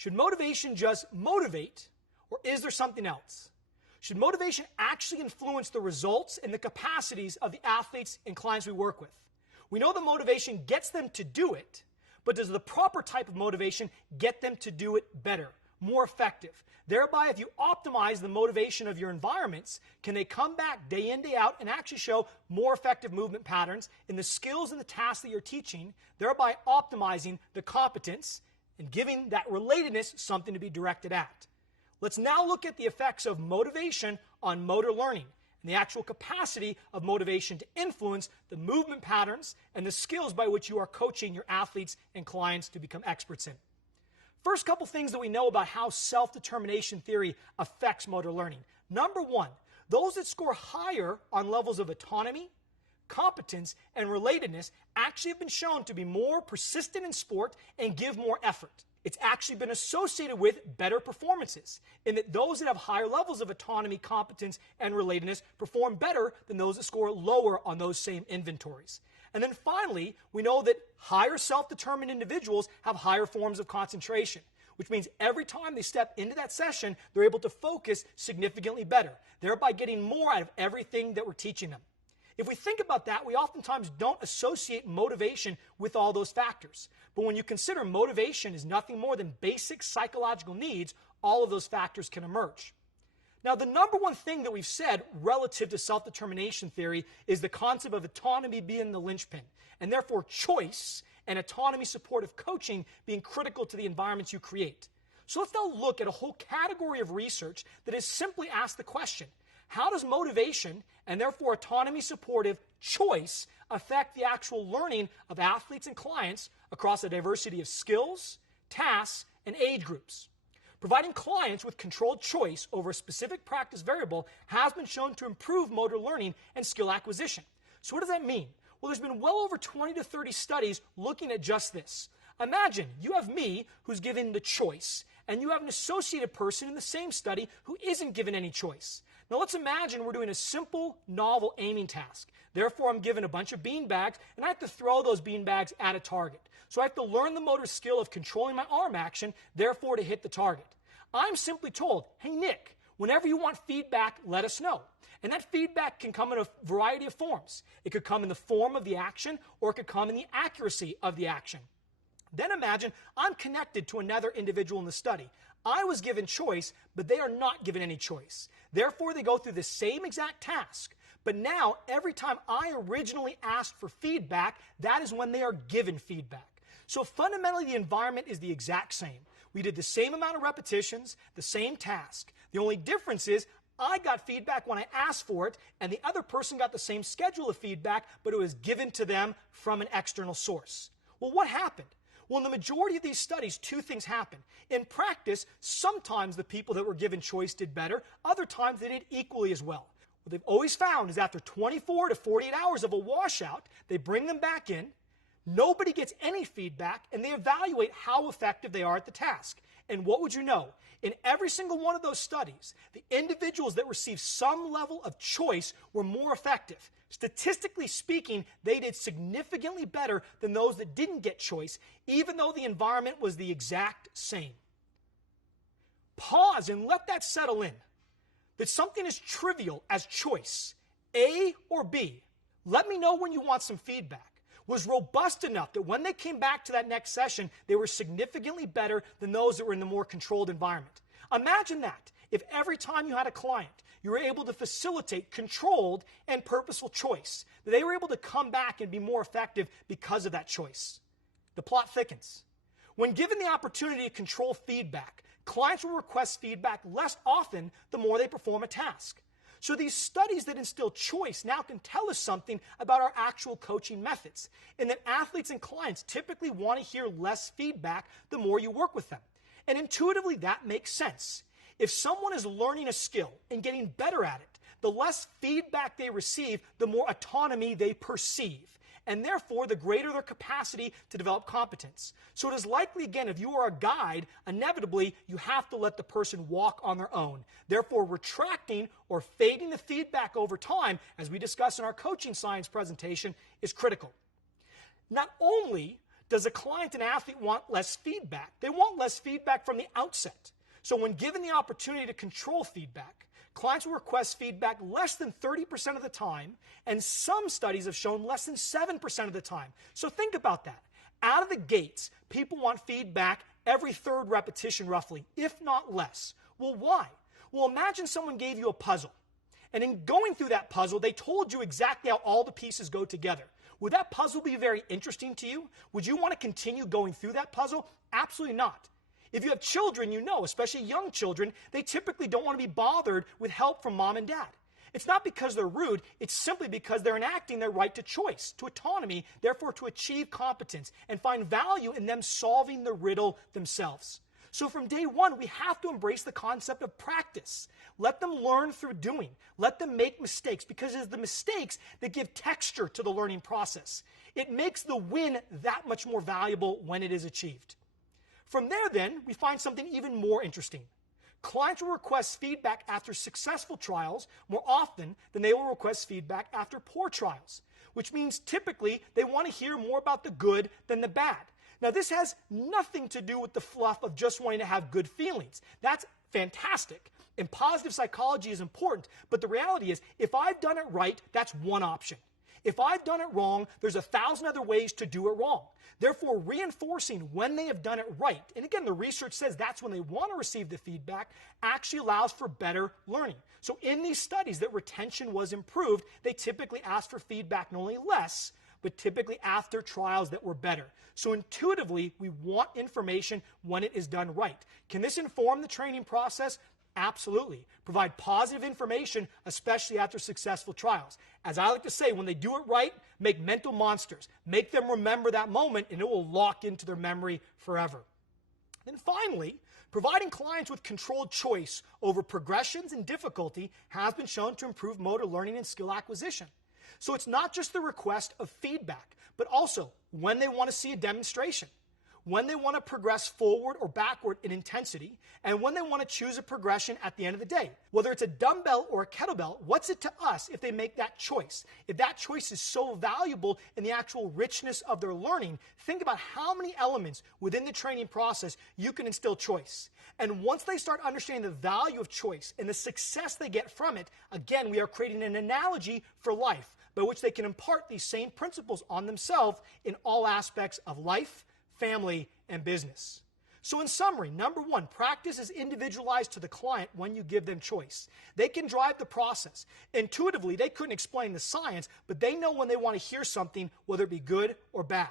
Should motivation just motivate, or is there something else? Should motivation actually influence the results and the capacities of the athletes and clients we work with? We know that motivation gets them to do it, but does the proper type of motivation get them to do it better, more effective? Thereby, if you optimize the motivation of your environments, can they come back day in, day out and actually show more effective movement patterns in the skills and the tasks that you're teaching, thereby optimizing the competence and giving that relatedness something to be directed at? Let's now look at the effects of motivation on motor learning and the actual capacity of motivation to influence the movement patterns and the skills by which you are coaching your athletes and clients to become experts in. First couple things that we know about how self-determination theory affects motor learning. Number one, those that score higher on levels of autonomy, competence, and relatedness actually have been shown to be more persistent in sport and give more effort. It's actually been associated with better performances, in that those that have higher levels of autonomy, competence, and relatedness perform better than those that score lower on those same inventories. And then finally, we know that higher self-determined individuals have higher forms of concentration, which means every time they step into that session, they're able to focus significantly better, thereby getting more out of everything that we're teaching them. If we think about that, we oftentimes don't associate motivation with all those factors. But when you consider motivation is nothing more than basic psychological needs, all of those factors can emerge. Now, the number one thing that we've said relative to self-determination theory is the concept of autonomy being the linchpin, and therefore choice and autonomy supportive coaching being critical to the environments you create. So let's now look at a whole category of research that has simply asked the question: how does motivation and therefore autonomy supportive choice affect the actual learning of athletes and clients across a diversity of skills, tasks, and age groups? Providing clients with controlled choice over a specific practice variable has been shown to improve motor learning and skill acquisition. So what does that mean? Well, there's been well over 20 to 30 studies looking at just this. Imagine you have me who's given the choice, and you have an associated person in the same study who isn't given any choice. Now let's imagine we're doing a simple, novel aiming task. Therefore, I'm given a bunch of bean bags, and I have to throw those bean bags at a target. So I have to learn the motor skill of controlling my arm action, therefore to hit the target. I'm simply told, hey Nick, whenever you want feedback, let us know. And that feedback can come in a variety of forms. It could come in the form of the action, or it could come in the accuracy of the action. Then imagine I'm connected to another individual in the study. I was given choice, but they are not given any choice. Therefore, they go through the same exact task. But now, every time I originally asked for feedback, that is when they are given feedback. So fundamentally, the environment is the exact same. We did the same amount of repetitions, the same task. The only difference is I got feedback when I asked for it, and the other person got the same schedule of feedback, but it was given to them from an external source. Well, what happened? Well, in the majority of these studies, two things happen. In practice, sometimes the people that were given choice did better. Other times, they did equally as well. What they've always found is after 24 to 48 hours of a washout, they bring them back in. Nobody gets any feedback, and they evaluate how effective they are at the task. And what would you know? In every single one of those studies, the individuals that received some level of choice were more effective. Statistically speaking, they did significantly better than those that didn't get choice, even though the environment was the exact same. Pause and let that settle in. That something as trivial as choice, A or B, let me know when you want some feedback, was robust enough that when they came back to that next session, they were significantly better than those that were in the more controlled environment. Imagine that. If every time you had a client, you were able to facilitate controlled and purposeful choice, that they were able to come back and be more effective because of that choice. The plot thickens. When given the opportunity to control feedback, clients will request feedback less often the more they perform a task. So these studies that instill choice now can tell us something about our actual coaching methods, in that athletes and clients typically want to hear less feedback the more you work with them. And intuitively, that makes sense. If someone is learning a skill and getting better at it, the less feedback they receive, the more autonomy they perceive, and therefore the greater their capacity to develop competence. So it is likely, again, if you are a guide, inevitably you have to let the person walk on their own. Therefore, retracting or fading the feedback over time, as we discussed in our coaching science presentation, is critical. Not only Does a client and athlete want less feedback? They want less feedback from the outset. So when given the opportunity to control feedback, clients will request feedback less than 30% of the time, and some studies have shown less than 7% of the time. So think about that. Out of the gates, people want feedback every third repetition roughly, if not less. Well, why? Well, imagine someone gave you a puzzle, and in going through that puzzle, they told you exactly how all the pieces go together. Would that puzzle be very interesting to you? Would you want to continue going through that puzzle? Absolutely not. If you have children, you know, especially young children, they typically don't want to be bothered with help from mom and dad. It's not because they're rude, it's simply because they're enacting their right to choice, to autonomy, therefore to achieve competence, and find value in them solving the riddle themselves. So from day one, we have to embrace the concept of practice. Let them learn through doing. Let them make mistakes, because it's the mistakes that give texture to the learning process. It makes the win that much more valuable when it is achieved. From there, then, we find something even more interesting. Clients will request feedback after successful trials more often than they will request feedback after poor trials, which means typically they want to hear more about the good than the bad. Now, this has nothing to do with the fluff of just wanting to have good feelings. That's fantastic, and positive psychology is important, but the reality is, if I've done it right, that's one option. If I've done it wrong, there's 1,000 other ways to do it wrong. Therefore, reinforcing when they have done it right, and again, the research says that's when they want to receive the feedback, actually allows for better learning. So in these studies that retention was improved, they typically asked for feedback not only less, but typically after trials that were better. So intuitively, we want information when it is done right. Can this inform the training process? Absolutely. Provide positive information, especially after successful trials. As I like to say, when they do it right, make mental monsters. Make them remember that moment, and it will lock into their memory forever. And finally, providing clients with controlled choice over progressions and difficulty has been shown to improve motor learning and skill acquisition. So it's not just the request of feedback, but also when they want to see a demonstration, when they want to progress forward or backward in intensity, and when they want to choose a progression at the end of the day. Whether it's a dumbbell or a kettlebell, what's it to us if they make that choice? If that choice is so valuable in the actual richness of their learning, think about how many elements within the training process you can instill choice. And once they start understanding the value of choice and the success they get from it, again, we are creating an analogy for life by which they can impart these same principles on themselves in all aspects of life, family, and business. So in summary, number one, practice is individualized to the client when you give them choice. They can drive the process. Intuitively, they couldn't explain the science, but they know when they want to hear something, whether it be good or bad.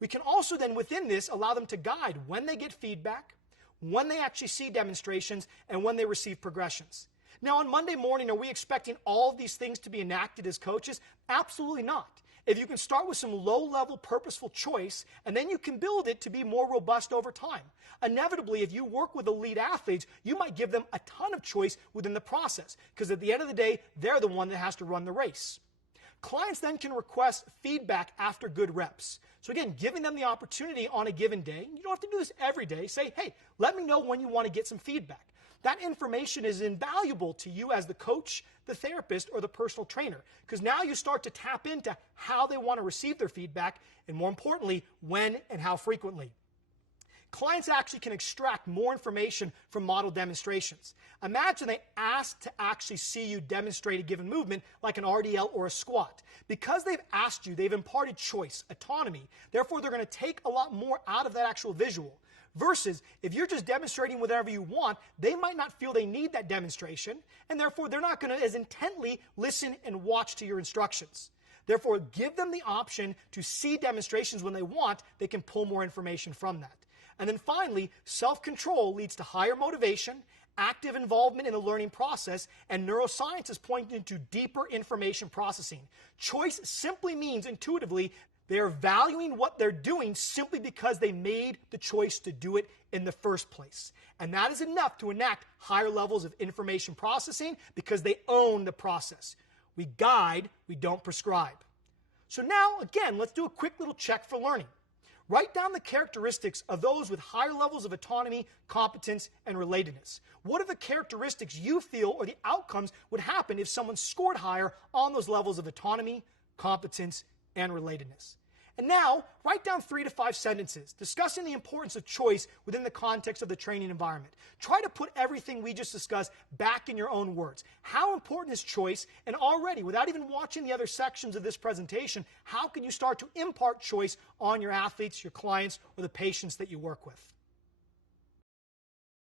We can also then, within this, allow them to guide when they get feedback, when they actually see demonstrations, and when they receive progressions. Now, on Monday morning, are we expecting all of these things to be enacted as coaches? Absolutely not. If you can start with some low-level purposeful choice, and then you can build it to be more robust over time. Inevitably, if you work with elite athletes, you might give them a ton of choice within the process, because at the end of the day, they're the one that has to run the race. Clients then can request feedback after good reps. So again, giving them the opportunity on a given day, you don't have to do this every day, say, hey, let me know when you want to get some feedback. That information is invaluable to you as the coach, the therapist, or the personal trainer, because now you start to tap into how they want to receive their feedback, and more importantly, when and how frequently. Clients actually can extract more information from model demonstrations. Imagine they ask to actually see you demonstrate a given movement like an RDL or a squat. Because they've asked you, they've imparted choice, autonomy. Therefore, they're going to take a lot more out of that actual visual. Versus, if you're just demonstrating whatever you want, they might not feel they need that demonstration, and therefore they're not going to as intently listen and watch to your instructions. Therefore, give them the option to see demonstrations when they want. They can pull more information from that. And then finally, self-control leads to higher motivation, active involvement in the learning process, and neuroscience is pointing to deeper information processing. Choice simply means intuitively they are valuing what they're doing simply because they made the choice to do it in the first place. And that is enough to enact higher levels of information processing because they own the process. We guide, we don't prescribe. So now, again, let's do a quick little check for learning. Write down the characteristics of those with higher levels of autonomy, competence, and relatedness. What are the characteristics you feel or the outcomes would happen if someone scored higher on those levels of autonomy, competence, and relatedness? And now, write down 3 to 5 sentences discussing the importance of choice within the context of the training environment. Try to put everything we just discussed back in your own words. How important is choice? And already, without even watching the other sections of this presentation, how can you start to impart choice on your athletes, your clients, or the patients that you work with?